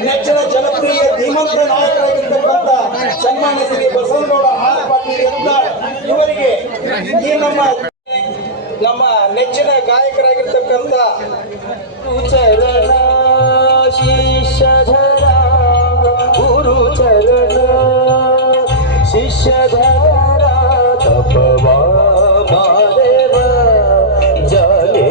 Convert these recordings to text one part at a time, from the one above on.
ನೆಚ್ಚಿನ ಜನಪ್ರಿಯ ಧೀಮಂತ ನಾಯಕರಾಗಿರ್ತಕ್ಕಂಥ ಸನ್ಮಾನ್ಯ ಶ್ರೀ ಬಸವನಗೌಡ ಆರ್ ಪಾಟೀಲ್ ಅಂತ ಇವರಿಗೆ ಈ ನಮ್ಮ ನೆಚ್ಚಿನ ಗಾಯಕರಾಗಿರ್ತಕ್ಕಂಥ ಚರಣ ಶಿಷ್ಯಧರ ಗುರು ಚರಣ ಶಿಷ್ಯಧರ ತಪವಾ ಮಾದೇವ ಜಾಲೆ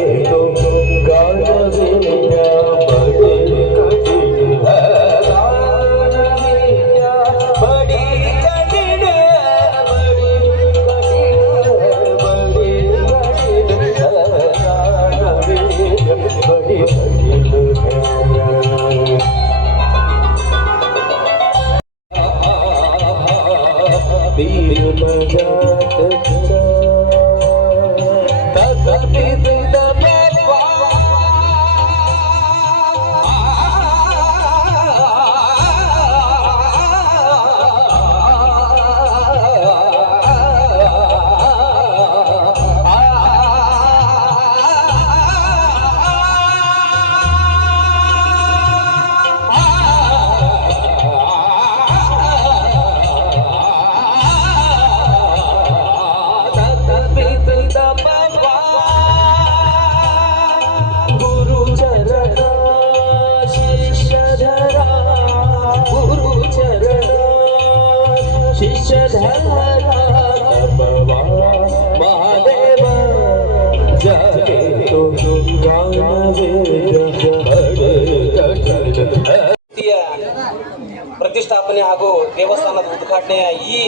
ಪ್ರತಿಷ್ಠಾಪನೆ ಹಾಗೂ ದೇವಸ್ಥಾನದ ಉದ್ಘಾಟನೆಯ ಈ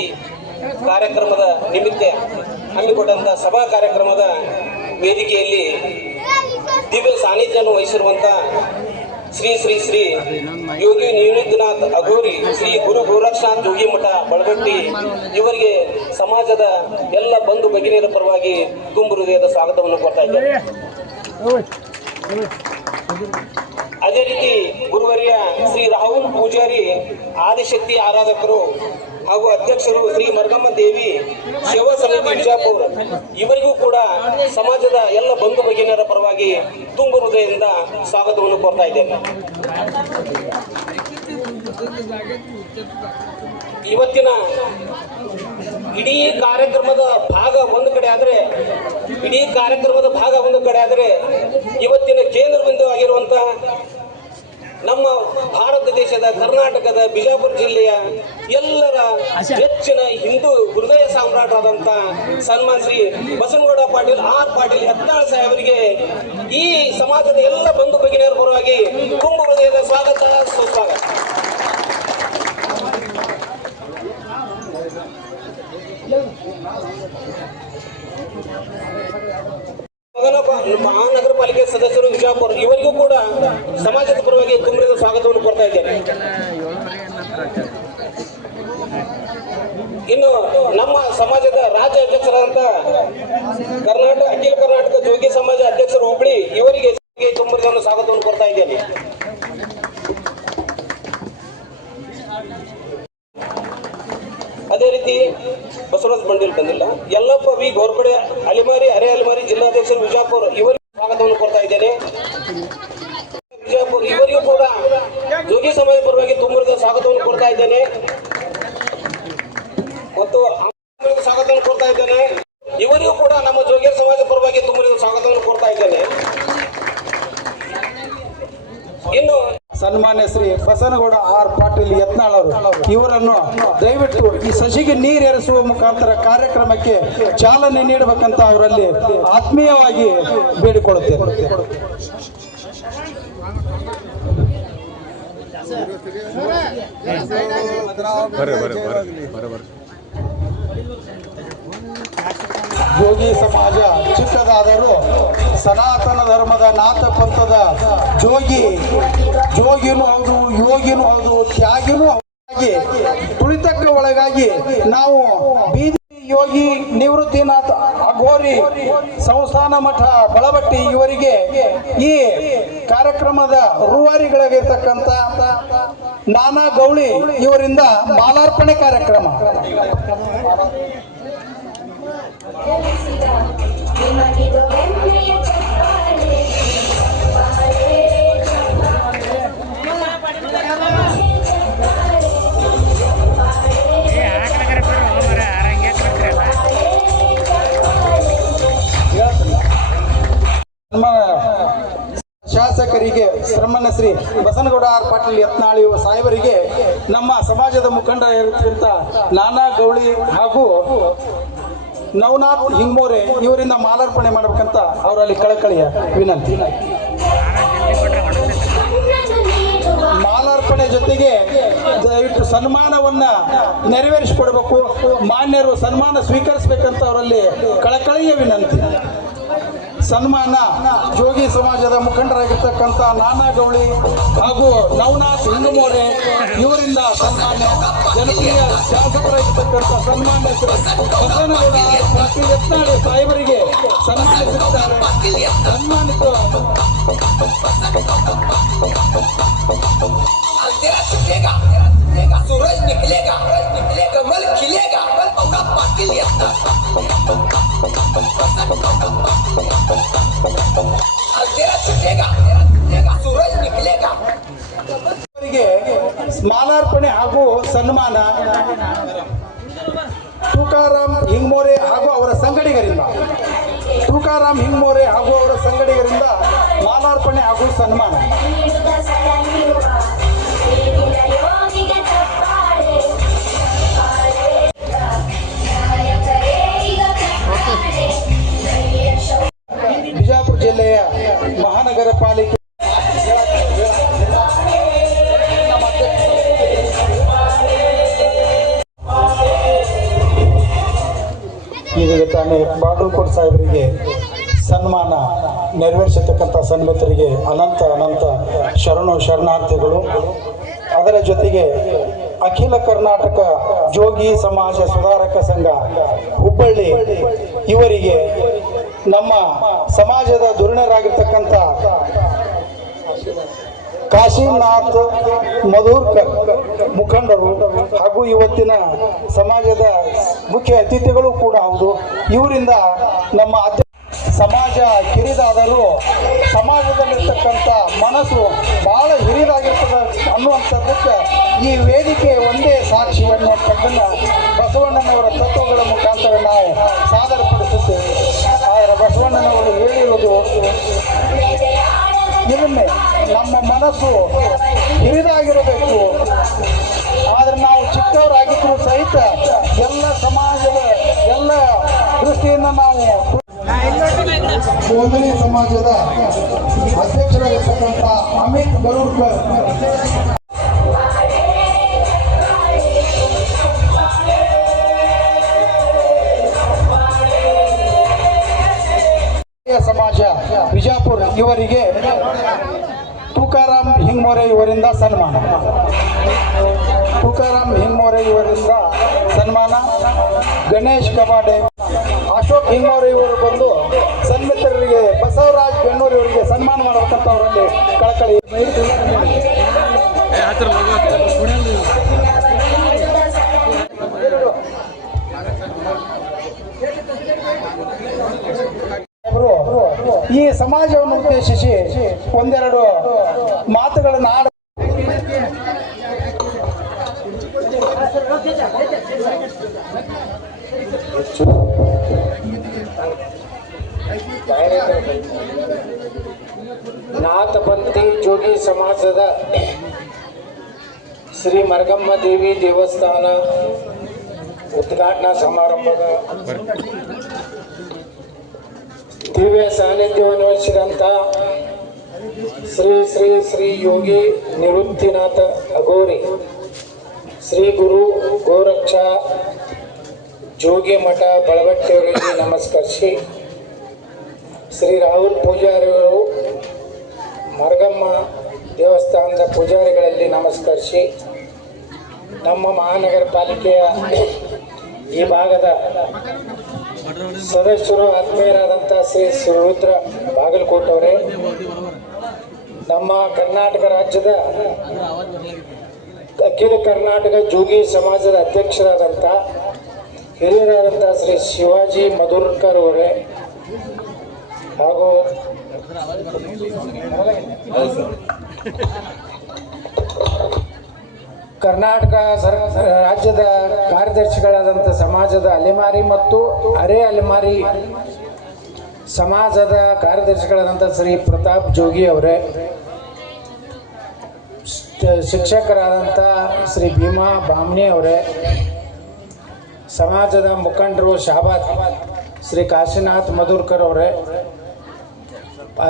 ಕಾರ್ಯಕ್ರಮದ ನಿಮಿತ್ತ ಹಮ್ಮಿಕೊಂಡಂತ ಸಭಾ ಕಾರ್ಯಕ್ರಮದ ವೇದಿಕೆಯಲ್ಲಿ ದಿವ್ಯ ಸಾನ್ನಿಧ್ಯವನ್ನು ವಹಿಸಿರುವಂತ ಶ್ರೀ ಶ್ರೀ ಶ್ರೀ ಯೋಗಿ ನಿವೃತ್ತನಾಥ್ ಅಘೋರಿ ಶ್ರೀ ಗುರು ಗೋರಕ್ಷನಾಥ್ ಯೋಗಿ ಮಠ ಬಳಗಟ್ಟಿ ಇವರಿಗೆ ಸಮಾಜದ ಎಲ್ಲ ಬಂಧು ಭಗಿನಿಯರ ಪರವಾಗಿ ತುಂಬು ಹೃದಯದ ಸ್ವಾಗತವನ್ನು ಕೊಡ್ತಾ ಇದ್ದಾರೆ. ಅದೇ ರೀತಿ ಗುರುವರ್ಯ ಶ್ರೀ ರಾಹುಲ್ ಪೂಜಾರಿ ಆದಿಶಕ್ತಿ ಆರಾಧಕರು ಹಾಗೂ ಅಧ್ಯಕ್ಷರು ಶ್ರೀ ಮರ್ಗಮ್ಮ ದೇವಿ ಸೇವಾ ಸಮಿತಿ ಬಿಜಾಪುರ ಇವರಿಗೂ ಕೂಡ ಸಮಾಜದ ಎಲ್ಲ ಬಂಧು ಭಗಿನಿಯರ ಪರವಾಗಿ ತುಂಬು ಹೃದಯದಿಂದ ಸ್ವಾಗತವನ್ನು ಕೋರ್ತಾ ಇದ್ದೇನೆ. ಇವತ್ತಿನ ಇಡೀ ಕಾರ್ಯಕ್ರಮದ ಭಾಗ ಒಂದು ಕಡೆ ಆದರೆ ಇವತ್ತಿನ ಕೇಂದ್ರ ಬಿಂದು ಆಗಿರುವಂತಹ ನಮ್ಮ ಭಾರತ ದೇಶದ ಕರ್ನಾಟಕದ ಬಿಜಾಪುರ ಜಿಲ್ಲೆಯ ಎಲ್ಲರ ಹೆಚ್ಚಿನ ಹಿಂದೂ ಹೃದಯ ಸಾಮ್ರಾಟರಾದಂಥ ಸನ್ಮಾನ್ ಶ್ರೀ ಬಸನಗೌಡ ಪಾಟೀಲ್ ಆರ್ ಪಾಟೀಲ್ ಯತ್ನಾಳ್ ಸಾಹೇಬರಿಗೆ ಈ ಸಮಾಜದ ಎಲ್ಲ ಬಂಧು ಭಗಿನಿಯರ ಪರವಾಗಿ ತುಂಬು ಹೃದಯದ ಸ್ವಾಗತ ಸುಸ್ವಾಗತ. ಮಹಾನಗರ ಪಾಲಿಕೆ ಸದಸ್ಯರು ಬಿಜಾಪುರ ಇವರಿಗೂ ಕೂಡ ಸಮಾಜದ ಪರವಾಗಿ ತುಂಬಿದ ಸ್ವಾಗತವನ್ನು ಕೊಡ್ತಾ ಇದ್ದೇನೆ. ಇನ್ನು ನಮ್ಮ ಸಮಾಜದ ರಾಜ್ಯ ಅಧ್ಯಕ್ಷರಾದಂತ ಅಖಿಲ ಕರ್ನಾಟಕ ಜೋಗಿ ಸಮಾಜ ಅಧ್ಯಕ್ಷರು ಹುಬ್ಳಿ ಇವರಿಗೆ ತುಂಬಿದ ಸ್ವಾಗತವನ್ನು ಕೊಡ್ತಾ ಇದ್ದೇನೆ. ಅದೇ ರೀತಿ ಬಸವರಾಜ್ ಬಂಡೀಲ್ ಬಂದಿಲ್ಲ, ಯಲ್ಲಪ್ಪ ವಿ ಗೋರ್ಪಡೆ ಅಲಿಮಾರಿ ಅರೆ ಅಲಿಮಾರಿ ಜಿಲ್ಲಾಧ್ಯಕ್ಷರು ಬಿಜಾಪುರ ಇವರಿಗೆ ಸ್ವಾಗತವನ್ನು ಕೊಡ್ತಾ ಇದ್ದೇನೆ. ಬಿಜಾಪುರ ಇವರಿಗೂ ಕೂಡ ಜೋಗಿ ಸಮಾಜ ಪರವಾಗಿ ತುಂಬಿದ ಸ್ವಾಗತವನ್ನು ಕೊಡ್ತಾ ಇದ್ದೇನೆ ಮತ್ತು ಸ್ವಾಗತವನ್ನು ಕೊಡ್ತಾ ಇದ್ದೇನೆ. ಇವರಿಗೂ ಕೂಡ ನಮ್ಮ ಜೋಗಿಯರ್ ಸಮಾಜ ಪರವಾಗಿ ತುಂಬಿದ ಸ್ವಾಗತವನ್ನು ಕೊಡ್ತಾ ಇದ್ದೇನೆ. ಇನ್ನು ಸನ್ಮಾನ್ಯ ಶ್ರೀ ಬಸನಗೌಡ ಆರ್ ಪಾಟೀಲ್ ಯತ್ನಾಳ್ ಅವರು ಇವರನ್ನು ದಯವಿಟ್ಟು ಈ ಸಸಿಗೆ ನೀರೇರಿಸುವ ಮುಖಾಂತರ ಕಾರ್ಯಕ್ರಮಕ್ಕೆ ಚಾಲನೆ ನೀಡಬೇಕಂತ ಅವರಲ್ಲಿ ಆತ್ಮೀಯವಾಗಿ ಬೇಡಿಕೊಳ್ಳುತ್ತೇನೆ. ಯೋಗಿ ಸಮಾಜ ಚಿಕ್ಕದಾದರೂ ಸನಾತನ ಧರ್ಮದ ನಾಥ ಪಂಥದ ಜೋಗಿನೂ ಹೌದು, ಯೋಗಿನೂ ಹೌದು, ತ್ಯಾಗಿನೂ ಆಗಿ ತುಳಿತಕ್ಕ ಒಳಗಾಗಿ ನಾವು ಬೀದಿ ಯೋಗಿ ನಿವೃತ್ತಿನಾಥ್ ಅಘೋರಿ ಸಂಸ್ಥಾನ ಮಠ ಬಳಬಟ್ಟಿ ಇವರಿಗೆ ಈ ಕಾರ್ಯಕ್ರಮದ ರೂವಾರಿಗಳಾಗಿರ್ತಕ್ಕಂಥ ನಾನಾ ಗೌಳಿ ಇವರಿಂದ ಮಾಲಾರ್ಪಣೆ ಕಾರ್ಯಕ್ರಮ. ಶಾಸಕರಿಗೆ ಸನ್ಮಾನ್ಯ ಶ್ರೀ ಬಸನಗೌಡ ಆರ್ ಪಾಟೀಲ್ ಯತ್ನಾಳ್ ಸಾಹೇಬರಿಗೆ ನಮ್ಮ ಸಮಾಜದ ಮುಖಂಡರಾಗಿರ್ತಕ್ಕಂಥ ನಾನಾ ಗೌಳಿ ಹಾಗೂ ನವನಾಥ್ ಹಿಂಗ್ಮೋರೆ ಇವರಿಂದ ಮಾಲಾರ್ಪಣೆ ಮಾಡಬೇಕಂತ ಅವರಲ್ಲಿ ಕಳಕಳಿಯ ವಿನಂತಿ. ಮಾಲಾರ್ಪಣೆ ಜೊತೆಗೆ ದಯವಿಟ್ಟು ಸನ್ಮಾನವನ್ನ ನೆರವೇರಿಸಿಕೊಡ್ಬೇಕು, ಮಾನ್ಯರು ಸನ್ಮಾನ ಸ್ವೀಕರಿಸಬೇಕಂತ ಅವರಲ್ಲಿ ಕಳಕಳಿಯ ವಿನಂತಿ. ಸನ್ಮಾನ ಜೋಗಿ ಸಮಾಜದ ಮುಖಂಡರಾಗಿರ್ತಕ್ಕಂಥ ನಾನಾ ಗೌಳಿ ಹಾಗೂ ನವನಾಥ್ ಹಿಂಗಮೋರೆ ಇವರಿಂದ ಸನ್ಮಾನ್ಯ ಜನಪ್ರಿಯ ಶಾಸಕರಾಗಿರ್ತಕ್ಕಂಥ ಸನ್ಮಾನ್ಯ ಶ್ರೀ ಬಸನಗೌಡ ಪಾಟೀಲ್ ಯತ್ನಾಳ್ ಸಾಹೇಬರಿಗೆ ಸನ್ಮಾನಿಸಿದ್ದಾರೆ. ಸನ್ಮಾನಿತ सूरज निकलेगा, कमल खिलेगा, पाटिल अंधेरा छुटेगा, सूरज निकलेगा. ಮಾಲಾರ್ಪಣೆ ಹಾಗೂ ಸನ್ಮಾನ ತುಕಾರಾಮ್ ಹಿಂಗ್ಮೋರೆ ಹಾಗೂ ಅವರ ಸಂಗಡಿಗರಿಂದ ಮಾಲಾರ್ಪಣೆ ಹಾಗೂ ಸನ್ಮಾನ. ಬಿಜಾಪುರ ಜಿಲ್ಲೆಯ ಮಹಾನಗರ ಪಾಲಿಕೆ ಇದೀಗ ತಾನೇ ಬಾಗಲಕೋಟೆ ಸಾಹೇಬರಿಗೆ ಸನ್ಮಾನ ನೆರವೇರಿಸತಕ್ಕಂಥ ಸನ್ಮಿತರಿಗೆ ಅನಂತ ಅನಂತ ಶರಣಾರ್ಥಿಗಳು. ಅದರ ಜೊತೆಗೆ ಅಖಿಲ ಕರ್ನಾಟಕ ಜೋಗಿ ಸಮಾಜ ಸುಧಾರಕ ಸಂಘ ಹುಬ್ಬಳ್ಳಿ ಇವರಿಗೆ ನಮ್ಮ ಸಮಾಜದ ಧುರೀಣರಾಗಿರ್ತಕ್ಕಂಥ ಕಾಶಿನಾಥ್ ಮಧುರ್ಕರ್ ಮುಖಂಡರು ಹಾಗೂ ಇವತ್ತಿನ ಸಮಾಜದ ಮುಖ್ಯ ಅತಿಥಿಗಳು ಕೂಡ ಹೌದು. ಇವರಿಂದ ನಮ್ಮ ಸಮಾಜ ಕಿರಿದಾದರೂ ಸಮಾಜದಲ್ಲಿರ್ತಕ್ಕಂಥ ಮನಸ್ಸು ಬಹಳ ಹಿರಿದಾಗಿರ್ತದೆ ಅನ್ನುವಂಥದ್ದಕ್ಕೆ ಈ ವೇದಿಕೆ ಒಂದೇ ಸಾಕ್ಷಿ ಅನ್ನುವಂಥದ್ದನ್ನು ಬಸವಣ್ಣನವರ ತತ್ವಗಳ ಮುಖಾಂತರ ನಾವು ಸಾದರಪಡಿಸುತ್ತೇವೆ. ಆದರೆ ಬಸವಣ್ಣನವರು ಹೇಳಿರುವುದು ಇದನ್ನೇ, ನಮ್ಮ ಮನಸ್ಸು ಹಿರಿದಾಗಿರಬೇಕು. ಆದರೆ ನಾವು ಚಿಕ್ಕವರಾಗಿದ್ದರೂ ಸಹಿತ ಎಲ್ಲ ಸಮಾಜದ ಎಲ್ಲ ದೃಷ್ಟಿಯಿಂದ ನಾವು ಗೋಂಧಳಿ ಸಮಾಜದ ಅಧ್ಯಕ್ಷರಾಗಿರ್ತಕ್ಕಂಥ ಅಮಿತ್ ಗರುಡ್ಕರ್ ಸಮಾಜ ಬಿಜಾಪುರ ಇವರಿಗೆ ತುಕಾರಾಮ್ ಹಿಂಗ್ಮೋರೆ ಇವರಿಂದ ಸನ್ಮಾನ. ತುಕಾರಾಮ್ ಹಿಂಗ್ಮೋರೆ ಇವರಿಂದ ಸನ್ಮಾನ. ಗಣೇಶ್ ಕಬಾಡೆ, ಅಶೋಕ್ ಹಿಂಗ್ಮೋರೆ ಇವರು ಬಂದು ಸನ್ಮಿತರಿಗೆ ಬಸವರಾಜ್ ಬೆನ್ನೂರು ಇವರಿಗೆ ಸನ್ಮಾನ ಮಾಡಬೇಕಂತವರಲ್ಲಿ ಕಳಕಳಿ. ಈ ಸಮಾಜವನ್ನು ಉದ್ದೇಶಿಸಿ ಒಂದೆರಡು ಮಾತುಗಳನ್ನು ಆಡ ನಾಥಪಂಥಿ ಜೋಗಿ ಸಮಾಜದ ಶ್ರೀ ಮರಗಮ್ಮ ದೇವಿ ದೇವಸ್ಥಾನ ಉದ್ಘಾಟನಾ ಸಮಾರಂಭದ ದಿವ್ಯ ಸಾನ್ನಿಧ್ಯವನ್ನು ವಹಿಸಿದಂಥ ಶ್ರೀ ಶ್ರೀ ಶ್ರೀ ಯೋಗಿ ನಿವೃತ್ತಿನಾಥ ಅಘೋರಿ ಶ್ರೀ ಗುರು ಗೋರಕ್ಷ ಜೋಗಿ ಮಠ ಬಳವಟ್ಟೆಯವರಿಗೆ ನಮಸ್ಕರಿಸಿ, ಶ್ರೀ ರಾಹುಲ್ ಪೂಜಾರಿಯವರು ಮರಗಮ್ಮ ದೇವಸ್ಥಾನದ ಪೂಜಾರಿಗಳಲ್ಲಿ ನಮಸ್ಕರಿಸಿ, ನಮ್ಮ ಮಹಾನಗರ ಪಾಲಿಕೆಯ ಈ ಭಾಗದ ಸದಸ್ಯರು ಆತ್ಮೀಯರಾದಂಥ ಶ್ರೀ ರುದ್ರ ಬಾಗಲಕೋಟೆ ಅವರೇ, ನಮ್ಮ ಕರ್ನಾಟಕ ರಾಜ್ಯದ ಅಖಿಲ ಕರ್ನಾಟಕ ಜೋಗಿ ಸಮಾಜದ ಅಧ್ಯಕ್ಷರಾದಂಥ ಹಿರಿಯರಾದಂಥ ಶ್ರೀ ಶಿವಾಜಿ ಮಧುರ್ಕರ್ ಅವರೇ, ಹಾಗೂ ಕರ್ನಾಟಕ ರಾಜ್ಯದ ಕಾರ್ಯದರ್ಶಿಗಳಾದಂಥ ಸಮಾಜದ ಅಲೆಮಾರಿ ಮತ್ತು ಅರೆ ಅಲೆಮಾರಿ ಸಮಾಜದ ಕಾರ್ಯದರ್ಶಿಗಳಾದಂಥ ಶ್ರೀ ಪ್ರತಾಪ್ ಜೋಗಿ ಅವರೇ, ಶಿಕ್ಷಕರಾದಂಥ ಶ್ರೀ ಭೀಮಾ ಬಾಮ್ನಿ ಅವರೇ, ಸಮಾಜದ ಮುಖಂಡರು ಶಾಬಾದ್ ಶ್ರೀ ಕಾಶಿನಾಥ್ ಮಧುರ್ಕರ್ ಅವರೇ,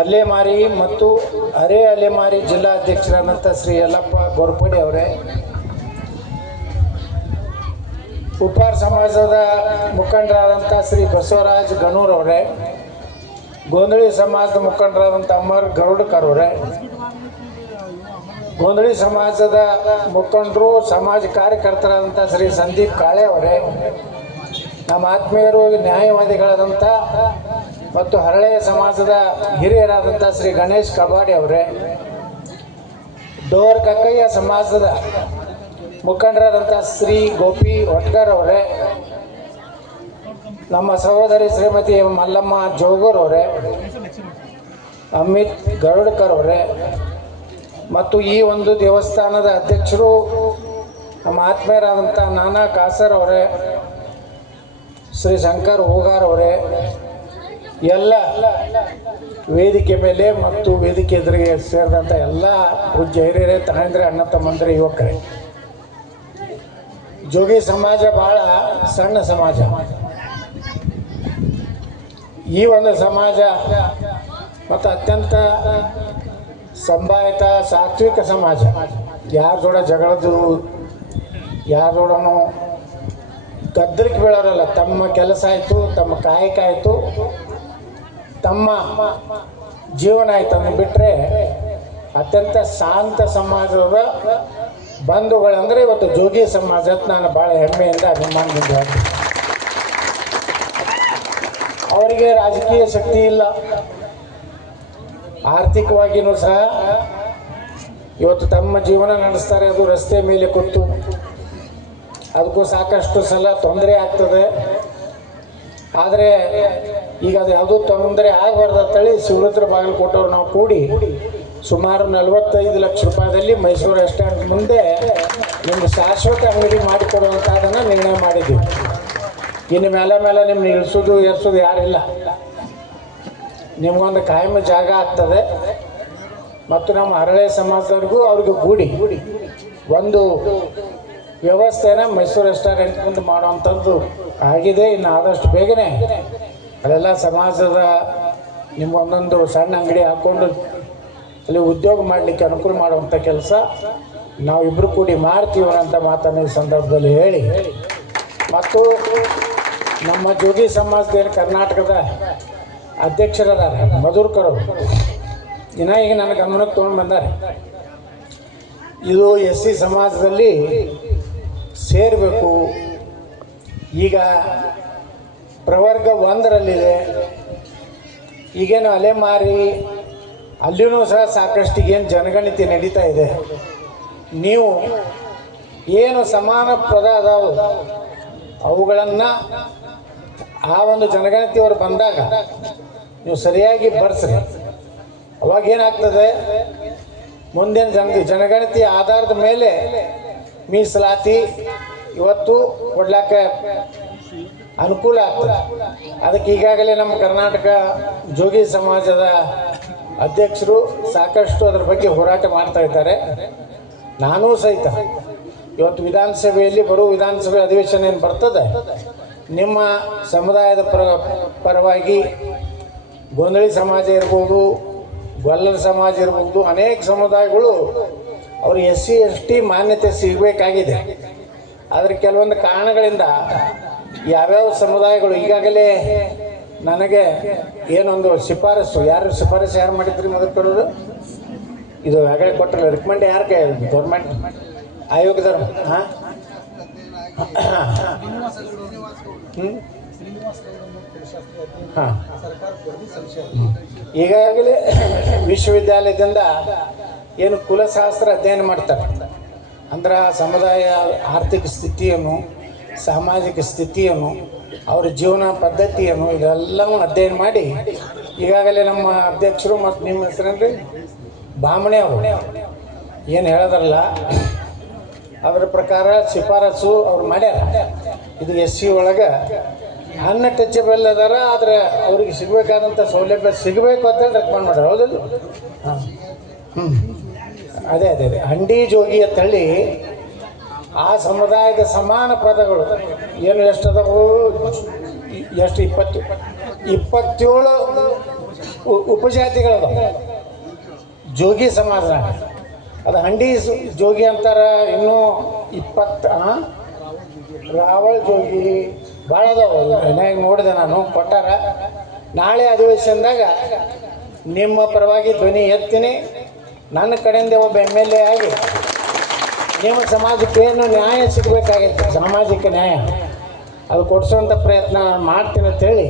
ಅಲೆಮಾರಿ ಮತ್ತು ಅರೆ ಅಲೆಮಾರಿ ಜಿಲ್ಲಾ ಅಧ್ಯಕ್ಷರಾದಂಥ ಶ್ರೀ ಯಲ್ಲಪ್ಪ ಗೋರ್ಪಡಿ ಅವರೇ, ಉಪ್ಪಾರ್ ಸಮಾಜದ ಮುಖಂಡರಾದಂಥ ಶ್ರೀ ಬಸವರಾಜ್ ಗಣೂರ್ ಅವರೇ, ಗೋಂಧಳಿ ಸಮಾಜದ ಮುಖಂಡರಾದಂಥ ಅಮರ್ ಗರುಡ್ಕರ್ ಅವರೇ, ಗೋಂಧಳಿ ಸಮಾಜದ ಮುಖಂಡರು ಸಮಾಜ ಕಾರ್ಯಕರ್ತರಾದಂಥ ಶ್ರೀ ಸಂದೀಪ್ ಕಾಳೆ ಅವರೇ, ನಮ್ಮ ಆತ್ಮೀಯರು ನ್ಯಾಯವಾದಿಗಳಾದಂಥ ಮತ್ತು ಹರಳೆಯ ಸಮಾಜದ ಹಿರಿಯರಾದಂಥ ಶ್ರೀ ಗಣೇಶ್ ಕಬಾಡಿ ಅವರೇ, ಡೋರ್ ಕಕ್ಕಯ್ಯ ಸಮಾಜದ ಮುಖಂಡರಾದಂಥ ಶ್ರೀ ಗೋಪಿ ಹೊಟ್ಕರ್ ಅವರೇ, ನಮ್ಮ ಸಹೋದರಿ ಶ್ರೀಮತಿ ಮಲ್ಲಮ್ಮ ಜೋಗೂರ್ ಅವರೇ, ಅಮಿತ್ ಗರುಡ್ಕರ್ ಅವರೇ, ಮತ್ತು ಈ ಒಂದು ದೇವಸ್ಥಾನದ ಅಧ್ಯಕ್ಷರು ನಮ್ಮ ಆತ್ಮೀಯರಾದಂಥ ನಾನಾ ಕಾಸರ್ ಅವರೇ, ಶ್ರೀ ಶಂಕರ್ ಹೂಗಾರ್ ಅವರೇ, ಎಲ್ಲ ವೇದಿಕೆ ಮೇಲೆ ಮತ್ತು ವೇದಿಕೆ ಎದುರಿಗೆ ಸೇರಿದಂಥ ಎಲ್ಲ ಪೂಜ್ಯ ಹಿರಿಯರೇ, ತಾಯಂದ್ರೆ, ಅಣ್ಣ ತಮ್ಮಂದ್ರೆ, ಯುವಕರೇ, ಜೋಗಿ ಸಮಾಜ ಭಾಳ ಸಣ್ಣ ಸಮಾಜ. ಈ ಒಂದು ಸಮಾಜ ಮತ್ತು ಅತ್ಯಂತ ಸಂಭಾವಿತ ಸಾತ್ವಿಕ ಸಮಾಜ. ಯಾರ ಜೋಡ ಜಗಳದು, ಯಾರ ಜೋಡನು ಗದ್ದಲಕ್ಕೆ ಬೀಳೋರಲ್ಲ. ತಮ್ಮ ಕೆಲಸ ಆಯಿತು, ತಮ್ಮ ಕಾಯಕ ಆಯಿತು, ತಮ್ಮ ಜೀವನ ಆಯ್ತು ಅದನ್ನು ಬಿಟ್ಟರೆ ಅತ್ಯಂತ ಶಾಂತ ಸಮಾಜದ ಬಂಧುಗಳಂದರೆ ಇವತ್ತು ಜೋಗಿ ಸಮಾಜಕ್ಕೆ ನಾನು ಭಾಳ ಹೆಮ್ಮೆಯಿಂದ ಅಭಿಮಾನದಿಂದ ಹೇಳ್ತೀನಿ. ಅವರಿಗೆ ರಾಜಕೀಯ ಶಕ್ತಿ ಇಲ್ಲ, ಆರ್ಥಿಕವಾಗಿಯೂ ಸಹ ಇವತ್ತು ತಮ್ಮ ಜೀವನ ನಡೆಸ್ತಾರೆ. ಅದು ರಸ್ತೆ ಮೇಲೆ ಕೂತು ಅದಕ್ಕೂ ಸಾಕಷ್ಟು ಸಲ ತೊಂದರೆ ಆಗ್ತದೆ. ಆದರೆ ಈಗ ಅದು ಯಾವುದೂ ತೊಂದರೆ ಆಗಬಾರ್ದು ಅಂತೇಳಿ ಶಿವರುದ್ರ ಬಾಗಲಕೋಟೆಯವ್ರು ನಾವು ಕೂಡಿ ಸುಮಾರು 45 ಲಕ್ಷ ರೂಪಾಯಿದಲ್ಲಿ ಮೈಸೂರು ರೆಸ್ಟೋರೆಂಟ್ ಮುಂದೆ ನಿಮ್ಗೆ ಶಾಶ್ವತ ಅಂಗಡಿ ಮಾಡಿಕೊಡುವಂಥದ್ದನ್ನು ನಿರ್ಣಯ ಮಾಡಿದ್ದೀವಿ. ಇನ್ನು ಮೇಲೆ ನಿಮ್ಗೆ ಇಳಿಸೋದು ಏರ್ಸೋದು ಯಾರಿಲ್ಲ, ನಿಮಗೊಂದು ಕಾಯಂ ಜಾಗ ಆಗ್ತದೆ. ಮತ್ತು ನಮ್ಮ ಹರಳೆ ಸಮಾಜದವ್ರಿಗೂ ಅವ್ರಿಗೂ ಕೂಡಿ ಒಂದು ವ್ಯವಸ್ಥೆನ ಮೈಸೂರು ರೆಸ್ಟೋರೆಂಟ್ ಮುಂದೆ ಮಾಡುವಂಥದ್ದು ಆಗಿದೆ. ಇನ್ನು ಆದಷ್ಟು ಬೇಗನೆ ಅಲ್ಲೆಲ್ಲ ಸಮಾಜದ ನಿಮ್ಗೊಂದೊಂದು ಸಣ್ಣ ಅಂಗಡಿ ಹಾಕ್ಕೊಂಡು ಅಲ್ಲಿ ಉದ್ಯೋಗ ಮಾಡಲಿಕ್ಕೆ ಅನುಕೂಲ ಮಾಡುವಂಥ ಕೆಲಸ ನಾವಿಬ್ಬರು ಕೂಡಿ ಮಾಡ್ತೀವಿ ಅಂತ ಮಾತನ್ನು ಈ ಸಂದರ್ಭದಲ್ಲಿ ಹೇಳಿ, ಮತ್ತು ನಮ್ಮ ಜೋಗಿ ಸಮಾಜದಲ್ಲಿ ಕರ್ನಾಟಕದ ಅಧ್ಯಕ್ಷರದಾರ ಮಧುರ್ಕರ್ ದಿನ ಈಗ ನನ್ನ ಗಮನಕ್ಕೆ ತೊಗೊಂಡು ಬಂದಾರೆ. ಇದು SC ಸಮಾಜದಲ್ಲಿ ಸೇರಬೇಕು. ಈಗ ಪ್ರವರ್ಗ 1ರಲ್ಲಿದೆ. ಈಗೇನು ಅಲೆಮಾರಿ ಅಲ್ಲಿಯೂ ಸಹ ಸಾಕಷ್ಟು ಈಗೇನು ಜನಗಣತಿ ನಡೀತಾ ಇದೆ. ನೀವು ಏನು ಸಮಾನ ಪದ ಅದಾವು ಅವುಗಳನ್ನು ಆ ಒಂದು ಜನಗಣತಿಯವರು ಬಂದಾಗ ನೀವು ಸರಿಯಾಗಿ ಬರ್ಸ್ರಿ. ಅವಾಗೇನಾಗ್ತದೆ, ಮುಂದಿನ ಜನಗಣತಿ ಆಧಾರದ ಮೇಲೆ ಮೀಸಲಾತಿ ಇವತ್ತು ಕೊಡ್ಲಿಕ್ಕೆ ಅನುಕೂಲ ಆಗ್ತದೆ. ಅದಕ್ಕೆ ಈಗಾಗಲೇ ನಮ್ಮ ಕರ್ನಾಟಕ ಜೋಗಿ ಸಮಾಜದ ಅಧ್ಯಕ್ಷರು ಸಾಕಷ್ಟು ಅದರ ಬಗ್ಗೆ ಹೋರಾಟ ಮಾಡ್ತಾ ಇದ್ದಾರೆ. ನಾನೂ ಸಹಿತ ಇವತ್ತು ವಿಧಾನಸಭೆಯಲ್ಲಿ ವಿಧಾನಸಭೆ ಅಧಿವೇಶನ ಏನು ಬರ್ತದೆ, ನಿಮ್ಮ ಸಮುದಾಯದ ಪರವಾಗಿ ಗೊಂದಳಿ ಸಮಾಜ ಇರ್ಬೋದು, ಗೊಲ್ಲರ ಸಮಾಜ ಇರ್ಬೋದು, ಅನೇಕ ಸಮುದಾಯಗಳು ಅವರು SC ST ಮಾನ್ಯತೆ ಸಿಗಬೇಕಾಗಿದೆ. ಆದರೆ ಕೆಲವೊಂದು ಕಾರಣಗಳಿಂದ ಯಾವ್ಯಾವ ಸಮುದಾಯಗಳು ಈಗಾಗಲೇ ನನಗೆ ಏನೊಂದು ಶಿಫಾರಸು ಯಾರು ಮಾಡಿದ್ರಿ ಮೊದಲು ಕೊಡೋದು, ಇದು ಆಗಲೇ ಕೊಟ್ಟರೆ ರೆಕಮೆಂಡ್ ಯಾರು ಕೈ ಗೌರ್ಮೆಂಟ್ ಆಯೋಗದವರು? ಹಾಂ ಹಾಂ ಈಗಾಗಲೇ ವಿಶ್ವವಿದ್ಯಾಲಯದಿಂದ ಏನು ಕುಲಶಾಸ್ತ್ರ ಅಧ್ಯಯನ ಮಾಡ್ತಾರೆ, ಅಂದ್ರೆ ಸಮುದಾಯ ಆರ್ಥಿಕ ಸ್ಥಿತಿಯನ್ನು, ಸಾಮಾಜಿಕ ಸ್ಥಿತಿಯನ್ನು, ಅವರ ಜೀವನ ಪದ್ಧತಿಯನ್ನು ಇದೆಲ್ಲವೂ ಅಧ್ಯಯನ ಮಾಡಿ ಈಗಾಗಲೇ ನಮ್ಮ ಅಧ್ಯಕ್ಷರು ಮತ್ತು ನಿಮ್ಮ ಹೆಸರೇನ್ರಿ ಬಾಮಣೆ ಅವರು ಏನು ಹೇಳೋದ್ರಲ್ಲ ಅದರ ಪ್ರಕಾರ ಶಿಫಾರಸು ಅವ್ರು ಮಾಡ್ಯಾರ. ಇದು SC ಒಳಗೆ ಅನ್ಟಚಬಲ್ ಅದಾರ, ಆದರೆ ಅವ್ರಿಗೆ ಸಿಗಬೇಕಾದಂಥ ಸೌಲಭ್ಯ ಸಿಗಬೇಕು ಅಂತೇಳಿ ರೆಕಮೆಂಡ್ ಮಾಡ್ಯಾರ. ಹೌದಲ್ಲ? ಹಾಂ ಅದೇ ಹಂಡಿ ಜೋಗಿ ಅಂತೇಳಿ ಆ ಸಮುದಾಯದ ಸಮಾನ ಪದಗಳು ಏನು ಎಷ್ಟದವು, ಎಷ್ಟು 27 ಉಪಜಾತಿಗಳದ ಜೋಗಿ ಸಮಾಜ. ಅದು ಹಂಡಿ ಜೋಗಿ ಅಂತಾರೆ. ಇನ್ನೂ 20 ರಾವಳ ಜೋಗಿ ಭಾಳ ಅದಾವ. ಏನಾಗಿ ನೋಡಿದೆ ನಾನು, ಕೊಟ್ಟಾರ. ನಾಳೆ ಅಧಿವೇಶನದಾಗ ನಿಮ್ಮ ಪರವಾಗಿ ಧ್ವನಿ ಎತ್ತೀನಿ. ನನ್ನ ಕಡೆಯಿಂದ ಒಬ್ಬ MLA ಆಗಿ ನಿಮ್ಮ ಸಮಾಜಕ್ಕೆ ಏನು ನ್ಯಾಯ ಸಿಗಬೇಕಾಗೈತೆ, ಸಾಮಾಜಿಕ ನ್ಯಾಯ, ಅದು ಕೊಡಿಸೋಂಥ ಪ್ರಯತ್ನ ಮಾಡ್ತೀನಿ ಅಂತೇಳಿ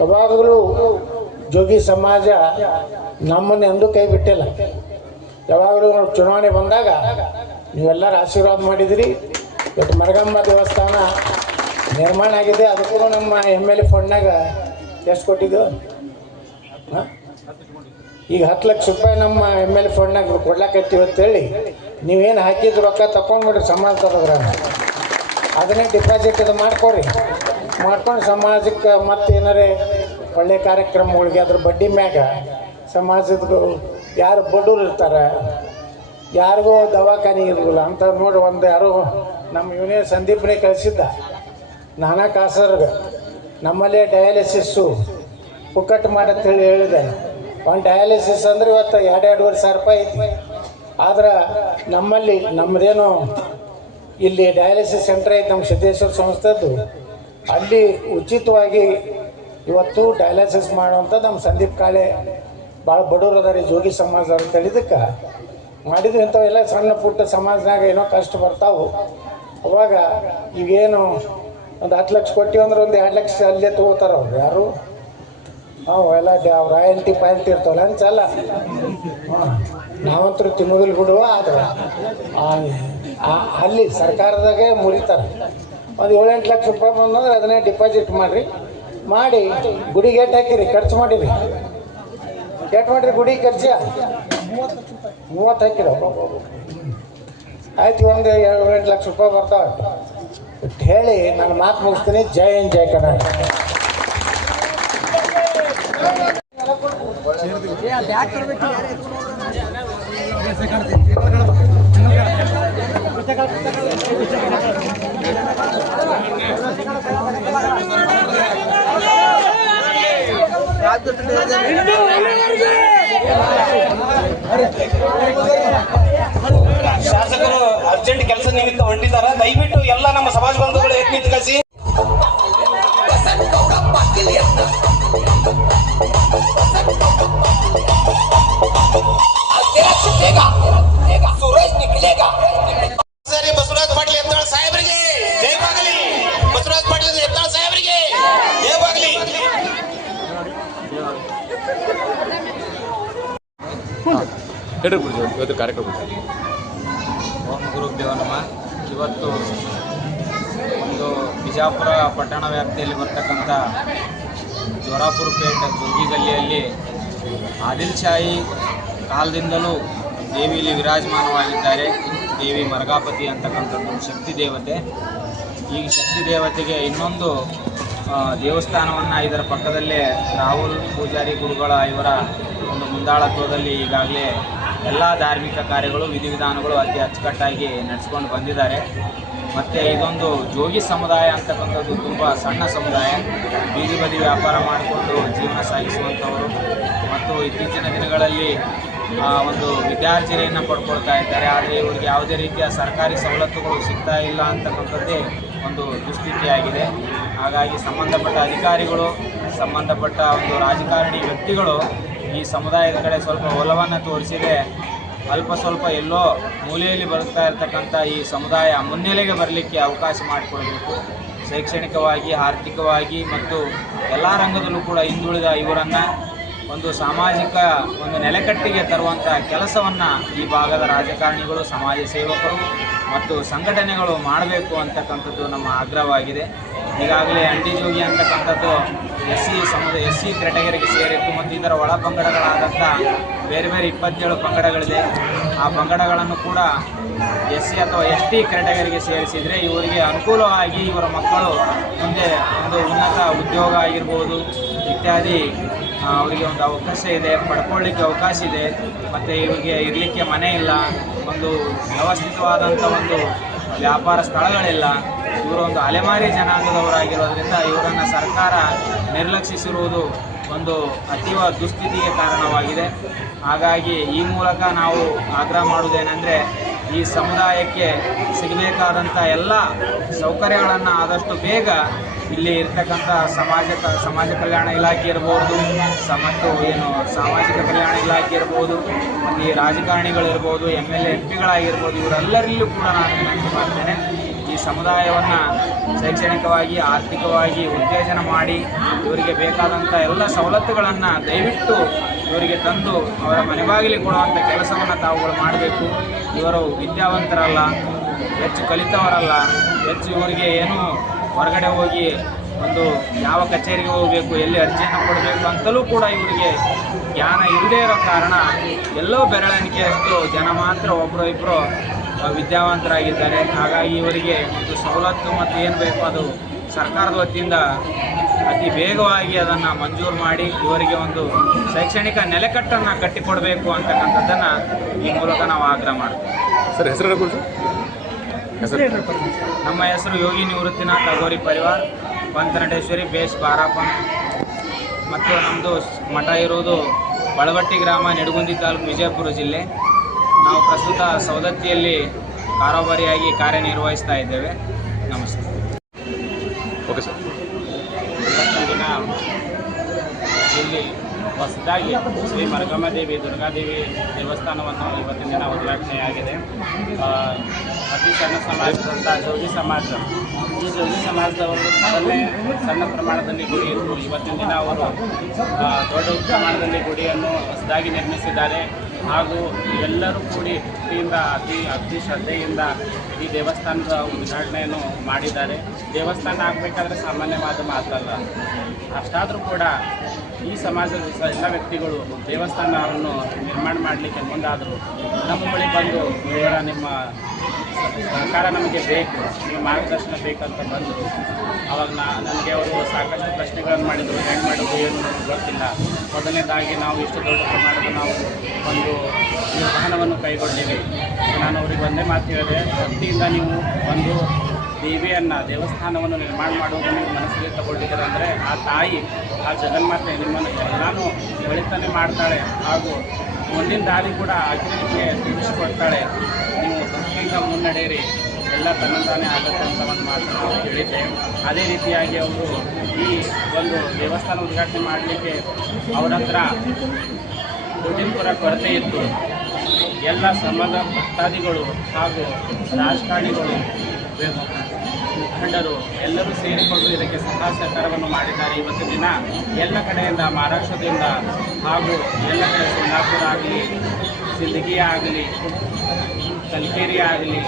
ಯಾವಾಗಲೂ ಜೋಗಿ ಸಮಾಜ ನಮ್ಮನ್ನು ಎಂದೂ ಕೈ ಬಿಟ್ಟಿಲ್ಲ. ಯಾವಾಗಲೂ ಚುನಾವಣೆ ಬಂದಾಗ ನೀವೆಲ್ಲರೂ ಆಶೀರ್ವಾದ ಮಾಡಿದಿರಿ. ಇವತ್ತು ಮರಗಮ್ಮ ದೇವಸ್ಥಾನ ನಿರ್ಮಾಣ ಆಗಿದೆ. ಅದಕ್ಕೂ ನಮ್ಮ MLA ಫಂಡ್ನಾಗ ಎಷ್ಟು ಕೊಟ್ಟಿದ್ದು? ಹಾಂ, ಈಗ 10 ಲಕ್ಷ ರೂಪಾಯಿ ನಮ್ಮ MLA ಫಂಡ್ನಾಗ ಕೊಡ್ಲಾಕತ್ತೀವಿ ಅಂತೇಳಿ ನೀವೇನು ಹಾಕಿದ್ರು ರೊಕ್ಕ ತಗೊಂಡ್ಬಿಡ್ರಿ ಸಮಾಜದವ್ರ, ಅದನ್ನೇ ಡಿಪಾಸಿಟ್ ಅದು ಮಾಡ್ಕೊಡ್ರಿ. ಮಾಡ್ಕೊಂಡು ಸಮಾಜಕ್ಕೆ ಮತ್ತೆ ಏನಾರೇ ಒಳ್ಳೆಯ ಕಾರ್ಯಕ್ರಮಗಳಿಗೆ ಅದ್ರ ಬಡ್ಡಿ ಮ್ಯಾಗ ಸಮಾಜದ ಯಾರು ಬಡವ್ರು ಇರ್ತಾರೆ, ಯಾರಿಗೂ ದವಾಖಾನೆ ಇರೋದಿಲ್ಲ ಅಂತ ನೋಡಿ ಯಾರು ನಮ್ಮ ಇವನೇ ಸಂದೀಪ್ನೇ ಕಳಿಸಿದ್ದ ನಾನಾ ಕಾಸರ್ಗೆ ನಮ್ಮಲ್ಲೇ ಡಯಾಲಿಸಿಸ್ಸು ಪುಕ್ಕಟ್ಟು ಮಾಡಂತೇಳಿ ಹೇಳಿದೆ. ಒಂದು ಡಯಾಲಿಸಿಸ್ ಅಂದ್ರೆ ಇವತ್ತು 2-2.5 ಸಾವಿರ ರೂಪಾಯಿ ಐತಿ. ಆದ್ರೆ ನಮ್ಮಲ್ಲಿ ನಮ್ಮದೇನು ಇಲ್ಲಿ ಡಯಾಲಿಸಿಸ್ ಸೆಂಟರ್ ಐತೆ ನಮ್ಮ ಸಿದ್ದೇಶ್ವರ ಸಂಸ್ಥೆದ್ದು, ಅಲ್ಲಿ ಉಚಿತವಾಗಿ ಇವತ್ತು ಡಯಾಲಿಸಿಸ್ ಮಾಡುವಂಥ ನಮ್ಮ ಸಂದೀಪ್ ಕಾಳೆ ಭಾಳ ಬಡವರು ಅದಾರ ಜೋಗಿ ಸಮಾಜ ಅಂತ ಹೇಳಿದಕ್ಕೆ ಮಾಡಿದ್ವಿ. ಇಂಥವೆಲ್ಲ ಸಣ್ಣ ಪುಟ್ಟ ಸಮಾಜನಾಗ ಏನೋ ಕಷ್ಟ ಬರ್ತಾವು. ಅವಾಗ ಈಗೇನು ಒಂದು 10 ಲಕ್ಷ ಕೊಟ್ಟಿವಿ ಅಂದ್ರೆ ಒಂದು 2 ಲಕ್ಷ ಅಲ್ಲೇ ತೊಗೋತಾರೆ ಅವ್ರು ಯಾರು ಎಲ್ಲ ಅವ್ರ ರಾಯಲ್ಟಿ ಪಾಯಲ್ಟಿ ಇರ್ತಾವಲ್ಲ ಅನ್ಸಲ್ಲ. ನಾವಂತರೂ ತಿನ್ನೋದಿಲ್ಲ ಬಿಡುವ, ಆದ್ರೆ ಅಲ್ಲಿ ಸರ್ಕಾರದಾಗೆ ಮುರಿತಾರೆ. ಒಂದು 7-8 ಲಕ್ಷ ರೂಪಾಯಿ ಬಂದಂದ್ರೆ ಅದನ್ನೇ ಡಿಪಾಸಿಟ್ ಮಾಡಿ ಗುಡಿಗೆ ಏಟ್ ಹಾಕಿರಿ, ಖರ್ಚು ಮಾಡಿರಿ. ಏಟ್ ಮಾಡಿರಿ ಗುಡಿ ಖರ್ಚು? 30 ಹಾಕಿರಿ. ಆಯ್ತು, ಒಂದು 7-8 ಲಕ್ಷ ರೂಪಾಯಿ ಬರ್ತಾವೆ ಹೇಳಿ ನಾನು ಮಾತು ಮುಗಿಸ್ತೀನಿ. ಜೈ ಹಿಂದ್, ಜೈ ಕರ್ನಾಟಕ. ಶಾಸಕರು ಅರ್ಜೆಂಟ್ ಕೆಲಸ ನಿಮಿತ್ತ ಹೊಂಟಿದ್ದಾರೆ. ದಯವಿಟ್ಟು ಎಲ್ಲ ನಮ್ಮ ಸಮಾಜ ಬಂಧುಗಳು ಎದ್ದು ನಿಂತ್ಕಸಿ. ಸರಿ, ಬಸವರಾಜ್ ಪಾಟೀಲ್ ಎತ್ತಾಳ ಸಾಹೇಬರಿಗೆ ಜಯವಾಗಲಿ. ಬಸವರಾಜ್ ಪಾಟೀಲ್ ಎತ್ತಾಳ ಸಾಹೇಬರಿಗೆ ಜಯವಾಗಲಿ. ಇವತ್ತು ಕಾರ್ಯಕ್ರಮ ಓಂ ಗುರುದೇವ ನಮಃ. ಇವತ್ತು ಒಂದು ಬಿಜಾಪುರ ಪಟ್ಟಣ ವ್ಯಾಪ್ತಿಯಲ್ಲಿ ಬರ್ತಕ್ಕಂಥ ಜೋರಾಪುರಪೇಟೆ ಜೋಗಿಗಲ್ಲಿಯಲ್ಲಿ ಆದಿಲ್ ಶಾಹಿ ಕಾಲದಿಂದಲೂ ದೇವಿಯಲ್ಲಿ ವಿರಾಜಮಾನವಾಗಿದ್ದಾರೆ. ದೇವಿ ಮರಗಾಪತಿ ಅಂತಕ್ಕಂಥದ್ದು ಶಕ್ತಿ ದೇವತೆ. ಈ ಶಕ್ತಿ ದೇವತೆಗೆ ಇನ್ನೊಂದು ದೇವಸ್ಥಾನವನ್ನು ಇದರ ಪಕ್ಕದಲ್ಲೇ ರಾಹುಲ್ ಪೂಜಾರಿ ಗುರುಗಳ ಇವರ ಒಂದು ಮುಂದಾಳತ್ವದಲ್ಲಿ ಈಗಾಗಲೇ ಎಲ್ಲ ಧಾರ್ಮಿಕ ಕಾರ್ಯಗಳು ವಿಧಿವಿಧಾನಗಳು ಅತಿ ಅಚ್ಚುಕಟ್ಟಾಗಿ ನಡೆಸ್ಕೊಂಡು ಬಂದಿದ್ದಾರೆ. ಮತ್ತು ಇದೊಂದು ಜೋಗಿ ಸಮುದಾಯ ಅಂತಕ್ಕಂಥದ್ದು ತುಂಬ ಸಣ್ಣ ಸಮುದಾಯ. ಬೀದಿ ಬದಿ ವ್ಯಾಪಾರ ಮಾಡಿಕೊಂಡು ಜೀವನ ಸಾಗಿಸುವಂಥವರು ಮತ್ತು ಇತ್ತೀಚಿನ ದಿನಗಳಲ್ಲಿ ಒಂದು ವಿದ್ಯಾರ್ಜನೆಯನ್ನು ಪಡ್ಕೊಳ್ತಾ ಇದ್ದಾರೆ. ಆದರೆ ಇವರಿಗೆ ಯಾವುದೇ ರೀತಿಯ ಸರ್ಕಾರಿ ಸವಲತ್ತುಗಳು ಸಿಗ್ತಾ ಇಲ್ಲ ಅಂತಕ್ಕಂಥದ್ದೇ ಒಂದು ದುಸ್ಥಿತಿಯಾಗಿದೆ. ಹಾಗಾಗಿ ಸಂಬಂಧಪಟ್ಟ ಅಧಿಕಾರಿಗಳು, ಸಂಬಂಧಪಟ್ಟ ಒಂದು ರಾಜಕಾರಣಿ ವ್ಯಕ್ತಿಗಳು ಈ ಸಮುದಾಯದ ಕಡೆ ಸ್ವಲ್ಪ ಒಲವನ್ನು ತೋರಿಸಿದೆ ಅಲ್ಪ ಸ್ವಲ್ಪ ಎಲ್ಲೋ ಮೂಲೆಯಲ್ಲಿ ಬರುತ್ತಾ ಇರತಕ್ಕಂಥ ಈ ಸಮುದಾಯ ಮುನ್ನೆಲೆಗೆ ಬರಲಿಕ್ಕೆ ಅವಕಾಶ ಮಾಡಿಕೊಡಬೇಕು. ಶೈಕ್ಷಣಿಕವಾಗಿ, ಆರ್ಥಿಕವಾಗಿ ಮತ್ತು ಎಲ್ಲ ರಂಗದಲ್ಲೂ ಕೂಡ ಹಿಂದುಳಿದ ಇವರನ್ನು ಒಂದು ಸಾಮಾಜಿಕ ಒಂದು ನೆಲೆಕಟ್ಟಿಗೆ ತರುವಂಥ ಕೆಲಸವನ್ನು ಈ ಭಾಗದ ರಾಜಕಾರಣಿಗಳು, ಸಮಾಜ ಸೇವಕರು ಮತ್ತು ಸಂಘಟನೆಗಳು ಮಾಡಬೇಕು ಅಂತಕ್ಕಂಥದ್ದು ನಮ್ಮ ಆಗ್ರಹವಾಗಿದೆ. ಈಗಾಗಲೇ ಅಂಡಿಜೋಗಿ ಅಂತಕ್ಕಂಥದ್ದು ಎಸ್ ಸಿ ಕ್ಯಾಟಗರಿಗೆ ಸೇರಿತ್ತು ಮತ್ತು ಇದರ ಒಳ ಪಂಗಡಗಳಾದಂಥ ಬೇರೆ ಬೇರೆ 27 ಪಂಗಡಗಳಿದೆ. ಆ ಪಂಗಡಗಳನ್ನು ಕೂಡ SC ಅಥವಾ ST ಕ್ಯಾಟಗರಿಗೆ ಸೇರಿಸಿದರೆ ಇವರಿಗೆ ಅನುಕೂಲವಾಗಿ ಇವರ ಮಕ್ಕಳು ಮುಂದೆ ಒಂದು ಉನ್ನತ ಉದ್ಯೋಗ ಆಗಿರ್ಬೋದು ಇತ್ಯಾದಿ ಅವರಿಗೆ ಒಂದು ಅವಕಾಶ ಇದೆ, ಪಡ್ಕೊಳ್ಳಿಕ್ಕೆ ಅವಕಾಶ ಇದೆ. ಮತ್ತು ಇವರಿಗೆ ಇರಲಿಕ್ಕೆ ಮನೆ ಇಲ್ಲ, ಒಂದು ವ್ಯವಸ್ಥಿತವಾದಂಥ ಒಂದು ವ್ಯಾಪಾರ ಸ್ಥಳಗಳಿಲ್ಲ. ಇವರು ಒಂದು ಅಲೆಮಾರಿ ಜನಾಂಗದವರಾಗಿರೋದ್ರಿಂದ ಇವರನ್ನು ಸರ್ಕಾರ ನಿರ್ಲಕ್ಷಿಸಿರುವುದು ಒಂದು ಅತೀವ ದುಸ್ಥಿತಿಗೆ ಕಾರಣವಾಗಿದೆ. ಹಾಗಾಗಿ ಈ ಮೂಲಕ ನಾವು ಆಗ್ರಹ ಮಾಡುವುದೇನೆಂದರೆ ಈ ಸಮುದಾಯಕ್ಕೆ ಸಿಗಬೇಕಾದಂಥ ಎಲ್ಲ ಸೌಕರ್ಯಗಳನ್ನು ಆದಷ್ಟು ಬೇಗ ಇಲ್ಲಿ ಇರ್ತಕ್ಕಂಥ ಸಮಾಜ ಕಲ್ಯಾಣ ಇಲಾಖೆ ಇರ್ಬೋದು, ಮತ್ತು ಏನು ಸಾಮಾಜಿಕ ಕಲ್ಯಾಣ ಇಲಾಖೆ ಇರ್ಬೋದು, ಮತ್ತು ಈ ರಾಜಕಾರಣಿಗಳಿರ್ಬೋದು, MLA MP ಇವರೆಲ್ಲರಲ್ಲೂ ಕೂಡ ನಾನು ವಿನಂತಿ ಮಾಡ್ತೇನೆ. ಈ ಸಮುದಾಯವನ್ನು ಶೈಕ್ಷಣಿಕವಾಗಿ, ಆರ್ಥಿಕವಾಗಿ ಉತ್ತೇಜನ ಮಾಡಿ ಇವರಿಗೆ ಬೇಕಾದಂಥ ಎಲ್ಲ ಸವಲತ್ತುಗಳನ್ನು ದಯವಿಟ್ಟು ಇವರಿಗೆ ತಂದು ಅವರ ಮನೆಬಾಗಿಲಿಗೆ ಕೊಡುವಂಥ ಕೆಲಸವನ್ನು ತಾವುಗಳು ಮಾಡಬೇಕು. ಇವರು ವಿದ್ಯಾವಂತರಲ್ಲ, ಹೆಚ್ಚು ಕಲಿತವರಲ್ಲ, ಹೆಚ್ಚು ಇವರಿಗೆ ಏನು ಹೊರಗಡೆ ಹೋಗಿ ಒಂದು ಯಾವ ಕಚೇರಿಗೆ ಹೋಗಬೇಕು, ಎಲ್ಲಿ ಅರ್ಜಿಯನ್ನು ಕೊಡಬೇಕು ಅಂತಲೂ ಕೂಡ ಇವರಿಗೆ ಜ್ಞಾನ ಇಲ್ಲದೇ ಇರೋ ಕಾರಣ ಎಲ್ಲೋ ಬೆರಳೆಣಿಕೆಯಷ್ಟು ಜನ ಮಾತ್ರ ಒಬ್ಬರು ಇಬ್ಬರು ವಿದ್ಯಾವಂತರಾಗಿದ್ದಾರೆ. ಹಾಗಾಗಿ ಇವರಿಗೆ ಒಂದು ಸವಲತ್ತು ಮತ್ತು ಏನು ಬೇಕು ಅದು ಸರ್ಕಾರದ ವತಿಯಿಂದ ಅತಿ ವೇಗವಾಗಿ ಅದನ್ನು ಮಂಜೂರು ಮಾಡಿ ಇವರಿಗೆ ಒಂದು ಶೈಕ್ಷಣಿಕ ನೆಲೆಕಟ್ಟನ್ನು ಕಟ್ಟಿಕೊಡಬೇಕು ಅಂತಕ್ಕಂಥದ್ದನ್ನು ಈ ಮೂಲಕ ನಾವು ಆಗ್ರಹ ಮಾಡ್ತೀವಿ. ಸರ್, ಹೆಸರು ನಮ್ಮ ಹೆಸರು ಯೋಗಿ ನಿವೃತ್ತಿನಾಥ್ ಅಗೋರಿ ಪರಿವಾರ್, ಪಂಚನಟೇಶ್ವರಿ ಬೇಸ್ ಬಾರಾಪನ್. ಮತ್ತು ನಮ್ಮದು ಮಠ ಇರುವುದು ಬಳವಟ್ಟಿ ಗ್ರಾಮ, ನಿಡಗುಂದಿ ತಾಲೂಕು, ವಿಜಯಪುರ ಜಿಲ್ಲೆ. ನಾವು ಪ್ರಸ್ತುತ ಸವದತ್ತಿಯಲ್ಲಿ ಕಾರೋಬಾರಿಯಾಗಿ ಕಾರ್ಯನಿರ್ವಹಿಸ್ತಾ ಇದ್ದೇವೆ. ನಮಸ್ತೆ. Okay sir. ಇವತ್ತಿನ ದಿನ ಇಲ್ಲಿ ಹೊಸದಾಗಿ ಶ್ರೀ ಮರಗಮ್ಮದೇವಿ ದುರ್ಗಾದೇವಿ ದೇವಸ್ಥಾನವನ್ನು ಇವತ್ತಿನ ದಿನ ಉದ್ಘಾಟನೆಯಾಗಿದೆ. ಅತಿ ಸಣ್ಣ ಸಮಾಜದಂಥ ಜೋಗಿ ಸಮಾಜ, ಈ ಜೋಗಿ ಸಮಾಜದವರು ಮೊದಲನೇ ಸಣ್ಣ ಪ್ರಮಾಣದಲ್ಲಿ ಗುಡಿ ಇತ್ತು. ಇವತ್ತಿನ ದಿನ ಅವರು ದೊಡ್ಡ ಪ್ರಮಾಣದಲ್ಲಿ ಗುಡಿಯನ್ನು ಹೊಸದಾಗಿ ನಿರ್ಮಿಸಿದ್ದಾರೆ. ಹಾಗೂ ಎಲ್ಲರೂ ಕೂಡಿ ಭಕ್ತಿಯಿಂದ ಅತಿ ಶ್ರದ್ಧೆಯಿಂದ ಈ ದೇವಸ್ಥಾನದ ಉದ್ಘಾಟನೆಯನ್ನು ಮಾಡಿದ್ದಾರೆ. ದೇವಸ್ಥಾನ ಆಗಬೇಕಾದ್ರೆ ಸಾಮಾನ್ಯವಾದ ಮಾತಲ್ಲ. ಅಷ್ಟಾದರೂ ಕೂಡ ಈ ಸಮಾಜದ ಎಲ್ಲ ವ್ಯಕ್ತಿಗಳು ದೇವಸ್ಥಾನವನ್ನು ನಿರ್ಮಾಣ ಮಾಡಲಿಕ್ಕೆ ಮುಂದಾದರು. ನಮ್ಮ ಬಳಿ ಬಂದು ಇವರ ನಿಮ್ಮ ಸರ್ಕಾರ ನಮಗೆ ಬೇಕು, ನಿಮ್ಮ ಮಾರ್ಗದರ್ಶನ ಬೇಕಂತ ಬಂದರು. ಅವಾಗ ನನಗೆ ಅವರು ಸಾಕಷ್ಟು ಪ್ರಶ್ನೆಗಳನ್ನು ಮಾಡಿದರು. ಹೆಂಗೆ ಮಾಡೋದು ಏನು ಗೊತ್ತಿಲ್ಲ. ಮೊದಲನೇದಾಗಿ ನಾವು ಇಷ್ಟು ದೊಡ್ಡ ಪ್ರಮಾಣದ ನಾವು ಒಂದು ನಿರ್ಧಾರವನ್ನು ಕೈಗೊಂಡಿದ್ದೀವಿ. ನಾನು ಅವ್ರಿಗೆ ಒಂದೇ ಮಾತು ಹೇಳಿದೆ, ಭಕ್ತಿಯಿಂದ ನೀವು ಒಂದು ದೇವಸ್ಥಾನವನ್ನು ನಿರ್ಮಾಣ ಮಾಡುವುದು ನೀವು ಮನಸ್ಸಿಗೆ ತಗೊಂಡಿದ್ದೀರ ಅಂದರೆ ಆ ತಾಯಿ, ಆ ಜಗನ್ಮಾತೆ ನಿಮ್ಮನ್ನು ಎಲ್ಲನೂ ಒಳಿತಾನೆ ಮಾಡ್ತಾಳೆ. ಹಾಗೂ ಮುಂದಿನ ದಾರಿ ಕೂಡ ಆಚರಣೆಗೆ ತಿಳಿಸಿಕೊಡ್ತಾಳೆ. ನೀವು ಭಕ್ತಿಯಿಂದ ಮುನ್ನಡೆಯಿರಿ, ಎಲ್ಲ ತನ್ನಂತಾನೇ ಆಗುತ್ತೆ ಅಂತ ಒಂದು ಮಾತು ನಾವು ಹೇಳಿದ್ದೆ. ಅದೇ ರೀತಿಯಾಗಿ ಅವರು ಈ ಒಂದು ದೇವಸ್ಥಾನ ಉದ್ಘಾಟನೆ ಮಾಡಲಿಕ್ಕೆ ಅವರ ಹತ್ರ ದುಡ್ಡಿನ ಕೊರತೆ ಇತ್ತು. ಎಲ್ಲ ಸಮಾಜ ಭಕ್ತಾದಿಗಳು ಹಾಗೂ ರಾಜಕಾರಣಿಗಳು, ಮುಖಂಡರು ಎಲ್ಲರೂ ಸೇರಿಕೊಂಡು ಇದಕ್ಕೆ ಸಹಕಾರವನ್ನು ಮಾಡಿದ್ದಾರೆ. ಇವತ್ತಿನ ದಿನ ಎಲ್ಲ ಕಡೆಯಿಂದ, ಮಹಾರಾಷ್ಟ್ರದಿಂದ ಹಾಗೂ ಎಲ್ಲ ಕಡೆ ಸೋಲಾಪುರ ಆಗಲಿ, ಸಿಂದಗಿ ಆಗಲಿ, ಕಲ್ಕೇರಿ ಆಗಲಿ,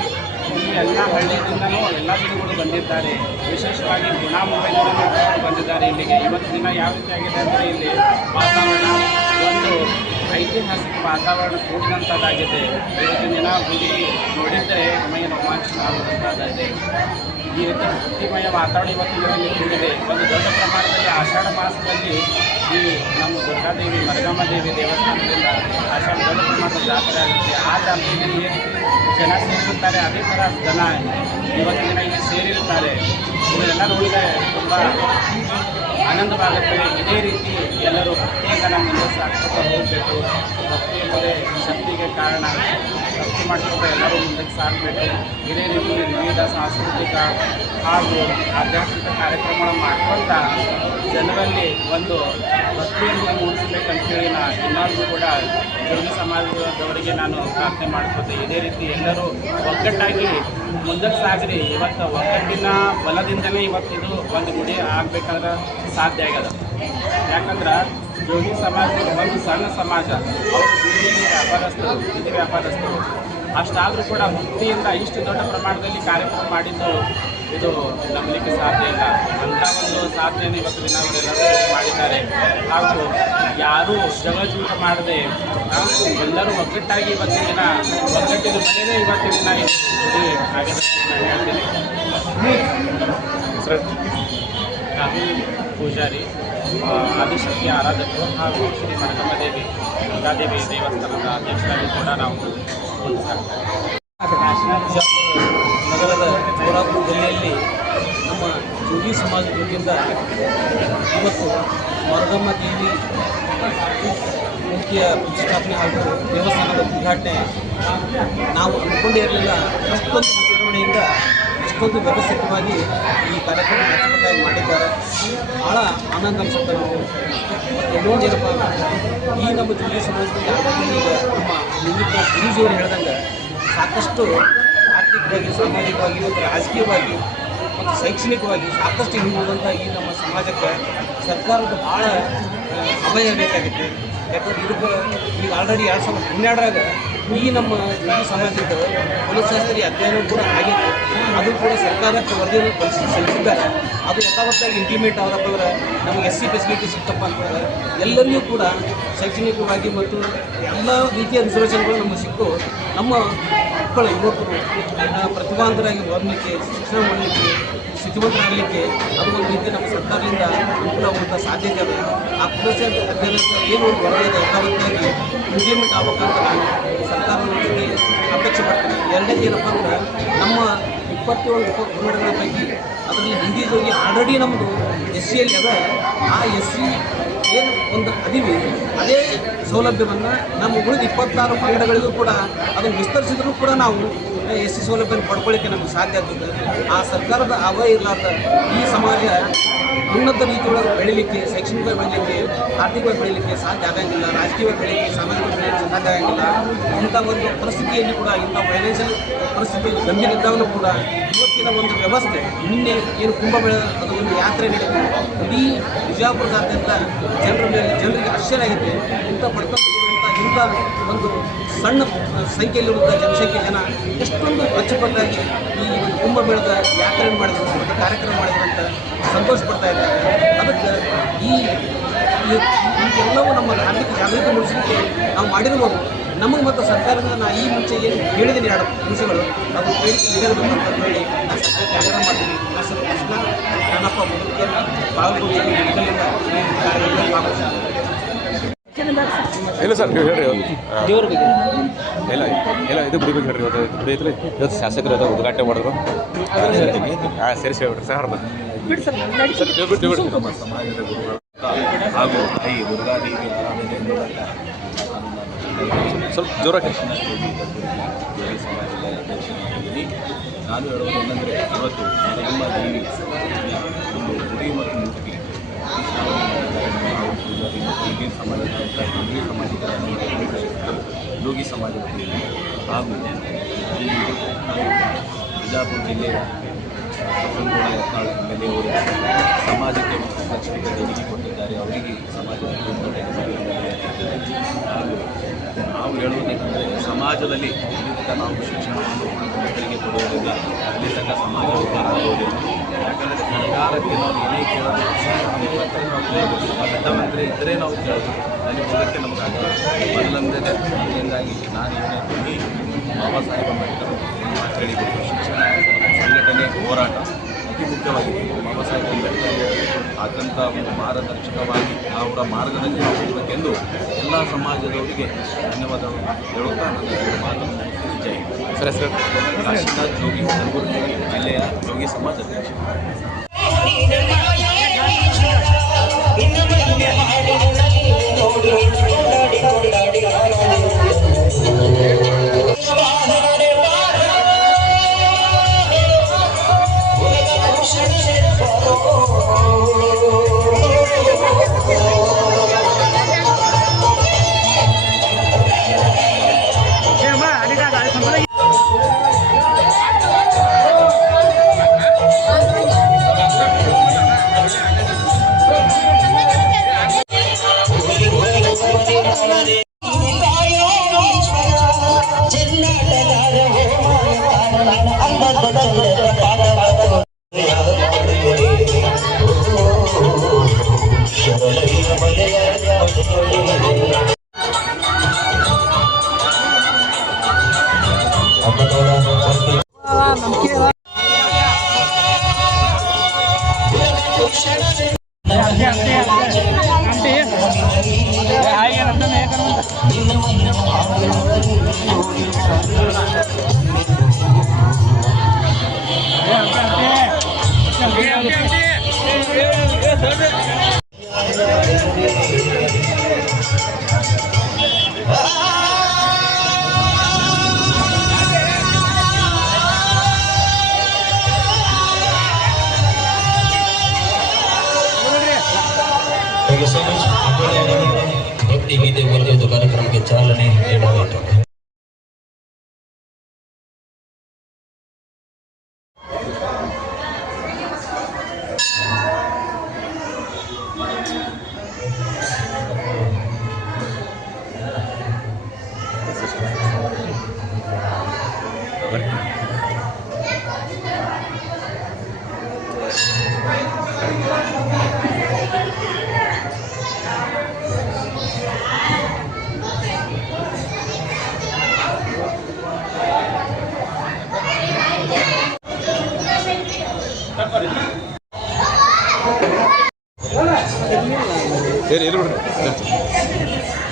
ಈ ಎಲ್ಲ ಹಳ್ಳಿಯಿಂದಲೂ ಎಲ್ಲ ಜನಗಳು ಬಂದಿದ್ದಾರೆ. ವಿಶೇಷವಾಗಿ ಗುಣಾ ಮುಂಬೈನಿಂದ ಬಂದಿದ್ದಾರೆ ಇಲ್ಲಿಗೆ. ಇವತ್ತು ದಿನ ಯಾವ ರೀತಿಯಾಗಿದೆ ಅಂದರೆ ಇಲ್ಲಿ ವಾತಾವರಣ ಒಂದು ಐತಿಹಾಸಿಕ ವಾತಾವರಣ ಕೂಡಿದಂಥದ್ದಾಗಿದೆ. ಇವತ್ತಿನ ದಿನ ಗುಡಿ ನೋಡಿದರೆ ಮೈ ರೋಮಾಂಚನ ಆಗುವಂಥದ್ದಾಗಿದೆ. ಈ ರೀತಿ ಭಕ್ತಿಮಯ ವಾತಾವರಣ ಇವತ್ತಿನಲ್ಲಿ ಕೂಡಿದೆ. ಒಂದು ದೊಡ್ಡ ಪ್ರಮಾಣದಲ್ಲಿ ಆಷಾಢ ಮಾಸದಲ್ಲಿ ಈ ನಮ್ಮ ದುರ್ಗಾದೇವಿ ಮರಗಮ್ಮದೇವಿ ದೇವಸ್ಥಾನದಿಂದ ಆಷಾಢ ದೊಡ್ಡ ಪ್ರಮಾಣದ ಜಾತ್ರೆ ಆಗುತ್ತೆ. ಆ ಜಾತ್ರೆಯಲ್ಲಿ ಜನ ಸೇರಿರುತ್ತಾರೆ. ಅದೇ ಥರ ಜನ ಇವತ್ತಿನ ದಿನ ಇಲ್ಲಿ ಸೇರಿರುತ್ತಾರೆ. ಇದನ್ನೆಲ್ಲ ನೋಡಿದರೆ ತುಂಬ ಆನಂದವಾಗುತ್ತದೆ. ಇದೇ ರೀತಿ ಎಲ್ಲರೂ ಭಕ್ತಿಯಿಂದ ನಾವು ಮುಂದೆ ಸಾಕ್ತಾ ಹೋಗಬೇಕು. ಭಕ್ತಿ ಎಂಬುದೇ ಶಕ್ತಿಗೆ ಕಾರಣ. ಭಕ್ತಿ ಮಾಡ್ಕೊಂಡು ಎಲ್ಲರೂ ಮುಂದಕ್ಕೆ ಸಾಗಬೇಕು. ಇದೇ ರೀತಿ ವಿವಿಧ ಸಾಂಸ್ಕೃತಿಕ ಹಾಗೂ ಆಧ್ಯಾತ್ಮಿಕ ಕಾರ್ಯಕ್ರಮಗಳನ್ನು ಮಾಡ್ಕೊಳ್ತಾ ಜನರಲ್ಲಿ ಒಂದು ಭಕ್ತಿಯನ್ನು ಮೂಡಿಸಬೇಕಂತೇಳಿ ಇನ್ನೊಂದು ಕೂಡ ಜೋಗಿ ಸಮಾಜದವರಿಗೆ ನಾನು ಪ್ರಾರ್ಥನೆ ಮಾಡ್ಕೊಳ್ತೆ. ಇದೇ ರೀತಿ ಎಲ್ಲರೂ ಒಗ್ಗಟ್ಟಾಗಿ ಮುಂದಕ್ಕೆ ಸಾಗ್ರಿ. ಇವತ್ತು ಒಗ್ಗಟ್ಟಿನ ಬಲದಿಂದಲೇ ಇವತ್ತಿದು ಒಂದು ಗುಡಿ ಆಗಬೇಕಾದ್ರೆ ಸಾಧ್ಯ ಆಗ್ಯದ. ಯಾಕಂದ್ರೆ ಜೋಗಿ ಸಮಾಜ ಒಂದು ಸಣ್ಣ ಸಮಾಜ, ಅವರು ಬೀದಿ ವ್ಯಾಪಾರಸ್ಥರು ಅಷ್ಟಾದರೂ ಕೂಡ ಭಕ್ತಿಯಿಂದ ಇಷ್ಟು ದೊಡ್ಡ ಪ್ರಮಾಣದಲ್ಲಿ ಕಾರ್ಯಕ್ರಮ ಮಾಡಿದ್ದು ಇದು ನಂಬಲಿಕ್ಕೆ ಸಾಧ್ಯ ಇಲ್ಲ. ಅಂಥ ಒಂದು ಸಾಧನೆಯನ್ನು ಇವತ್ತು ದಿನ ಅವರೆಲ್ಲರೂ ಮಾಡಿದ್ದಾರೆ. ಹಾಗೂ ಯಾರೂ ಜಗಜೂಟ ಮಾಡದೆ ಎಲ್ಲರೂ ಒಗ್ಗಟ್ಟಾಗಿ ಇವತ್ತಿನ ದಿನ ಒಗ್ಗಟ್ಟಿನ ಬೆಲೆನೇ ಇವತ್ತಿನ ದಿನ ಆಗಿದೆ ಹೇಳ್ತೀನಿ. ರಾಹುಲ್ ಪೂಜಾರಿ, ಆದಿಶಕ್ತಿ ಆರಾಧಕರು ಹಾಗೂ ಶ್ರೀ ಮರಗಮ್ಮದೇವಿ ದುರ್ಗಾದೇವಿ ದೇವಸ್ಥಾನದ ಅಧ್ಯಕ್ಷರಾಗಿ ಕೂಡ ನಾವು ನಗರದ ಚೌರಾಪುರ ಜಿಲ್ಲೆಯಲ್ಲಿ ನಮ್ಮ ಜೋಗಿ ಸಮಾಜದ ವತಿಯಿಂದ ಇವತ್ತು ಮರಗಮ್ಮ ದೇವಿ ಮೂರ್ತಿಯ ಪ್ರತಿಷ್ಠಾಪನೆ ಹಾಗೂ ದೇವಸ್ಥಾನದ ಉದ್ಘಾಟನೆ ನಾವು ಅಂದ್ಕೊಂಡೇ ಇರಲಿಲ್ಲ. ಅಷ್ಟೊಂದು ವಿಜೃಂಭಣೆಯಿಂದ ಇಷ್ಟೊಂದು ವ್ಯವಸ್ಥಿತವಾಗಿ ಈ ಕಾರ್ಯಕ್ರಮ ಅಚ್ಚುಕಟ್ಟಾಗಿ ಮಾಡಿದ್ದಾರೆ. ಭಾಳ ಆನಂದ ಅನಿಸುತ್ತೆ. ನಾವು ಮತ್ತು ಇನ್ನೊಂದು ಏನಪ್ಪ ಈ ನಮ್ಮ ಜೋಗಿ ಸಮಾಜದಲ್ಲಿ ಈಗ ನಮ್ಮ ನಿಮಿತ್ತ ಗುರೂಜಿಯವರು ಹೇಳ್ದಂಗೆ ಸಾಕಷ್ಟು ಆರ್ಥಿಕವಾಗಿ, ಸಾಮಾಜಿಕವಾಗಿ ಮತ್ತು ರಾಜಕೀಯವಾಗಿ ಮತ್ತು ಶೈಕ್ಷಣಿಕವಾಗಿ ಸಾಕಷ್ಟು ಹಿಂದುಳಿದಂಥ ಈ ನಮ್ಮ ಸಮಾಜಕ್ಕೆ ಸರ್ಕಾರದ ಭಾಳ ಅಭಯ ಬೇಕಾಗುತ್ತೆ. ಯಾಕಂದ್ರೆ ಇದಕ್ಕೆ ಈಗ ಆಲ್ರೆಡಿ 2012ರಾಗ ಈ ನಮ್ಮ ಜೋಗಿ ಸಮಾಜದ ಕುಲಶಾಸ್ತ್ರೀಯ ಅಧ್ಯಯನ ಕೂಡ ಆಗಿತ್ತು. ಅದು ಕೂಡ ಸರ್ಕಾರಕ್ಕೆ ವರದಿಯನ್ನು ಸಲ್ಲಿಸಿದ್ದಾರೆ. ಅದು ಯಥಾವತ್ತಾಗಿ ಇಂಟಿಮೇಟ್ ಅವರಪ್ಪ ಅಂದ್ರೆ ನಮಗೆ SC ಫೆಸಿಲಿಟಿ ಸಿಕ್ತಪ್ಪ ಅಂತಂದ್ರೆ ಎಲ್ಲರಿಗೂ ಕೂಡ ಶೈಕ್ಷಣಿಕವಾಗಿ ಮತ್ತು ಎಲ್ಲ ರೀತಿಯ ರಿಸರ್ವೇಷನ್ಗಳು ನಮಗೆ ಸಿಕ್ಕು ನಮ್ಮ ಮಕ್ಕಳು ಯುವಕರು ಪ್ರತಿಭಾವಂತರಾಗಿ ಬರಲಿಕ್ಕೆ, ಶಿಕ್ಷಣ ಮಾಡಲಿಕ್ಕೆ, ಸ್ಥಿತಿವಂತರಾಗಲಿಕ್ಕೆ ಅದು ಒಂದು ರೀತಿ ನಮ್ಮ ಸರ್ಕಾರದಿಂದ ಅನುಕೂಲವಾಗುವಂಥ ಸಾಧ್ಯತೆ ಇದೆ. ಆ ಕುಲಶಾಸ್ತ್ರ ಅಧ್ಯಯನಕ್ಕೆ ಏನು ಒಂದು ವರದಿಯಾದ ಯಥಾವತ್ತಾಗಿ ಇಂಪ್ಲಿಮೆಂಟ್ ಆಗಬೇಕಂತ ನಾನು ಸರ್ಕಾರದ ಜೊತೆ ಅಪೇಕ್ಷೆ ಪಡ್ತೀನಿ. ಎರಡನೇದು ಏನಪ್ಪ ಅಂದ್ರೆ ನಮ್ಮ 27 ಕನ್ನಡಗಳ ಪೈಕಿ ಅದರಲ್ಲಿ ಹಿಂದಿ ಜೋಗಿ ಆಲ್ರೆಡಿ ನಮ್ಮದು SCಯಲ್ಲಿ ಅದ ಆ SC ಏನು ಒಂದು ಅದೀವಿ ಅದೇ ಸೌಲಭ್ಯವನ್ನು ನಮ್ಮ ಉಳಿದ 26 ಪಂಗಡಗಳಿಗೂ ಕೂಡ ಅದನ್ನು ವಿಸ್ತರಿಸಿದ್ರೂ ಕೂಡ ನಾವು SC ಸೌಲಭ್ಯವನ್ನು ಪಡ್ಕೊಳ್ಳಿಕ್ಕೆ ನಮಗೆ ಸಾಧ್ಯ ಆಗ್ತದೆ. ಆ ಸರ್ಕಾರದ ಅಭಯ ಇರಲಾರ್ದ ಈ ಸಮಾಜ ಉನ್ನತ ರೀತಿಯೊಳಗೆ ಬೆಳೀಲಿಕ್ಕೆ, ಶೈಕ್ಷಣಿಕವಾಗಿ ಬೆಳೀಲಿಕ್ಕೆ, ಆರ್ಥಿಕವಾಗಿ ಬೆಳೀಲಿಕ್ಕೆ ಸಾಧ್ಯ ಆಗಂಗಿಲ್ಲ, ರಾಜಕೀಯವಾಗಿ ಬೆಳೀಲಿಕ್ಕೆ, ಸಾಮಾಜಿಕವಾಗಿ ಬೆಳೀಲಿಕ್ಕೆ ಸಾಧ್ಯ ಆಗಂಗಿಲ್ಲ. ಇಂಥ ಒಂದು ಪರಿಸ್ಥಿತಿಯಲ್ಲಿ ಕೂಡ, ಇಂಥ ಫೈನಾನ್ಷಿಯಲ್ ಪರಿಸ್ಥಿತಿ ಗಂಭೀರ ಇದ್ದಾಗಲೂ ಕೂಡ ಇವತ್ತಿನ ಒಂದು ವ್ಯವಸ್ಥೆ, ನಿನ್ನೆ ಏನು ಕುಂಭಮೇಳ ಅದು ಒಂದು ಯಾತ್ರೆ ನಡೆದು ಇಡೀ ಬಿಜಾಪುರದಾದ್ಯಂತ ಜನರಿಗೆ ಆಶ್ಚರ್ಯ ಆಗಿದೆ. ಇಂಥ ಇಂಥ ಒಂದು ಸಣ್ಣ ಸಂಖ್ಯೆಯಲ್ಲಿರುವಂಥ ಜನಸಂಖ್ಯೆ ಜನ ಎಷ್ಟೊಂದು ಅಚ್ಚುಕಟ್ಟಾಗಿ ಈ ಒಂದು ಕುಂಭಮೇಳದ ಯಾತ್ರೆಯನ್ನು ಮಾಡಿದ್ರು ಮತ್ತು ಕಾರ್ಯಕ್ರಮ ಮಾಡಿದ್ರು ಅಂತ ಸಂತೋಷ ಪಡ್ತಾ ಇದ್ದಾರೆ. ಅದಕ್ಕೆ ಎಲ್ಲವೂ ನಮ್ಮ ಧಾರ್ಮಿಕ ಜಾಗೃತಿ ಮೂಡಿಸಲಿಕ್ಕೆ ನಾವು ಮಾಡಿರ್ಬೋದು. ನಮಗೆ ಮತ್ತು ಸರ್ಕಾರದಿಂದ ನಾನು ಈ ಮುಂಚೆ ಏನು ಹೇಳಿದ್ದೀನಿ 2 ಅಂಶಗಳು ಅದು ಬೇಡಿಕೆ ಈಡೇರಬೇಕು ಅಂತ ಹೇಳಿ ನಾನು ಸರ್ಕಾರಕ್ಕೆ ಆಗ್ರಹ ಮಾಡ್ತೀನಿ. ಹೆಸರು ಕೃಷ್ಣ ನಾನಪ್ಪ ಮುದುಕರ್ ಬಾಗಲಕೋಟೆ ಇದರಿಂದ ಈ ಕಾರ್ಯಕ್ರಮದಲ್ಲಿ ಭಾಗವಹಿಸಿದ್ದಾರೆ. ಇಲ್ಲ ಸರ್ ನೀವು ಹೇಳ್ರಿ ದೇವರ ಬಗ್ಗೆ ಇಲ್ಲ ಇದು ಗುಡಿ ಬಗ್ಗೆ ಹೇಳ್ರಿ. ಗುಡಿ ಐತ್ರಿ, ಇವತ್ತು ಶಾಸಕರು ಅದು ಉದ್ಘಾಟನೆ ಮಾಡಿದ್ರು. ಸರಿ ಹೇಳ್ಬಿಡ್ರಿ ಸರ್. ನಮ್ಮ ಸಮಾಜದ ಗುರುಗಳು ಹಾಗೂ ತಾಯಿ ದುರ್ಗಾದೇವಿ ಆರಾಧನೆಯನ್ನು ಸ್ವಲ್ಪ ಜೋರಾಗಿ ದೇವಿ ಸಮಾಜದ ಅಧ್ಯಕ್ಷನಾಗಿದ್ದೀನಿ. ನಾನು ಹೇಳೋದು ಏನಂದರೆ, ಇವತ್ತು ನಮ್ಮ ದೇವಿ ಒಂದು ಗುಡಿ ಮತ್ತು ಮೂರ್ತಿ ಈಗಿನ ಸಮಾಜದ ಯೋಗಿ ಸಮಾಜದ ಹಾಗೂ ಇಲ್ಲಿ ಬಿಜಾಪುರ ಜಿಲ್ಲೆಯ ಸಂಪೂರ್ಣ ಯತ್ನಾಳ್ MLA ಅವರು ಸಮಾಜಕ್ಕೆ ಒಂದು ಶೈಕ್ಷಣಿಕ ದೇಣಿಗೆ ಕೊಟ್ಟಿದ್ದಾರೆ. ಅವರಿಗೆ ಸಮಾಜದ ಹಾಗೂ ನಾವು ಹೇಳುವುದೇನೆಂದರೆ, ಸಮಾಜದಲ್ಲಿ ಇಲ್ಲಿ ತನಕ ನಾವು ಶಿಕ್ಷಣವನ್ನು ಮಕ್ಕಳಿಗೆ ಕೊಡುವುದಿಲ್ಲ, ಅಲ್ಲಿ ತನಕ ಸಮಾಜ ಉದ್ಧಾರ ಆಗುವುದಿಲ್ಲ. ಯಾಕಂದರೆ ಸರ್ಕಾರಕ್ಕೆ ನಾವು ಏನೇ ಕೇಳೋದು ನಾವು ಕೇಳಬಹುದು, ಬದ್ಧವಂತರೇ ಇದ್ದರೆ ನಾವು ಕೇಳೋದು, ಅಲ್ಲಿ ಹೋಗೋಕ್ಕೆ ನಮಗಾಗಲ್ಲ. ಮೊದಲಂದರೆ ಅದರಿಂದಾಗಿ ನಾನು ಏನೇ ಬಾಬಾ ಸಾಹೇಬ್ ಅಂಬೇಡ್ಕರ್ ಮಾತು ಹೇಳಿದರು, ಶಿಕ್ಷಣ ಸಂಘಟನೆ ಹೋರಾಟ ಅತಿ ಮುಖ್ಯವಾಗಿದೆ. ಬಾಬಾ ಸಾಹೇಬ್ ಅಂಬೇಡ್ಕರ್ ಆದಂಥ ಒಂದು ಮಾರ್ಗದರ್ಶಕವಾಗಿ ಅವರ ಮಾರ್ಗದಲ್ಲಿ ನಾವು ಹೋಗಬೇಕೆಂದು ಎಲ್ಲ ಸಮಾಜದವರಿಗೆ ಧನ್ಯವಾದಗಳು ಹೇಳುತ್ತಾ ನನ್ನ ಮಾತು ಜೈ. ಸರ್ ಕಾಶಿನಾಥ್ ಜೋಗಿ, ಕಲಬುರಗಿ ಜಿಲ್ಲೆಯ ಜೋಗಿ ಸಮಾಜ ಅಧ್ಯಕ್ಷ. ಭಕ್ತಿ ಗೀತೆ ಬರೆದು ಕಾರ್ಯಕ್ರಮಕ್ಕೆ ಚಾಲನೆ ನೀಡಲಾಯಿತು. ಸರಿ, ಇಲ್ಲಿ ಬಿಡ್ರಿ.